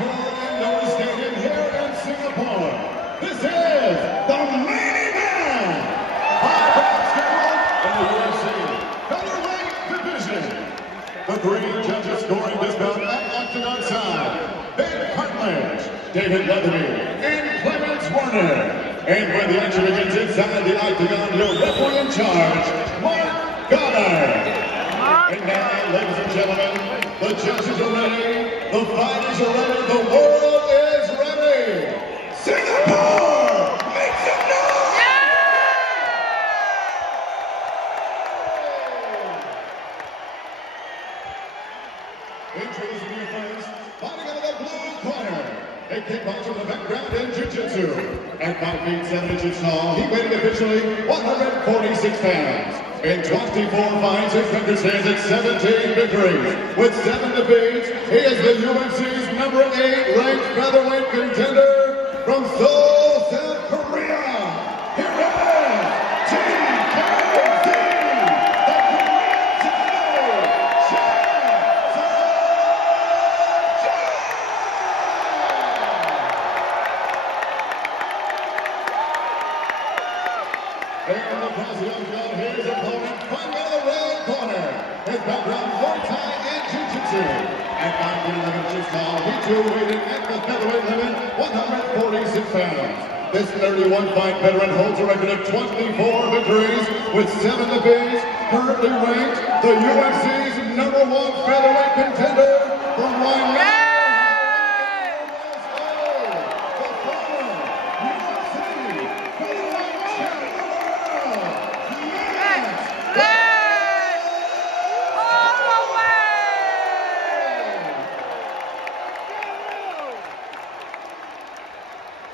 World Indoor Stadium here in Singapore. This is the main event. High basketball in the UFC featherweight division. The three judges scoring this bout at octagon side: Ben Cartlidge, David Leatherby, and Clemens Warner. And when the action begins inside the octagon, your referee in charge, Mark Goddard. And now, ladies and gentlemen, the judges are ready, the fighters are ready, the world is ready. Singapore, make some noise! Introducing your friends, fighting out of the blue corner, a kickboxer with a background in jiu-jitsu. At 5 feet 7 inches tall, he weighed officially 146 pounds. In 24 fights, his record stands at 17 victories. With 7 defeats, he is the UFC's #8 ranked featherweight contender from Seoul, South Korea. Here is TKZ, the Korean title champion. And across the octagon, his opponent, fighting out of the red corner. His background, Muay Thai and Jiu-Jitsu. At 5 feet 11 inches tall, he too weighed in at the featherweight limit, 146 pounds. This 31-fight veteran holds a record of 24 victories with 7 defeats. Currently ranked the UFC's #1 featherweight contender from Wyoming.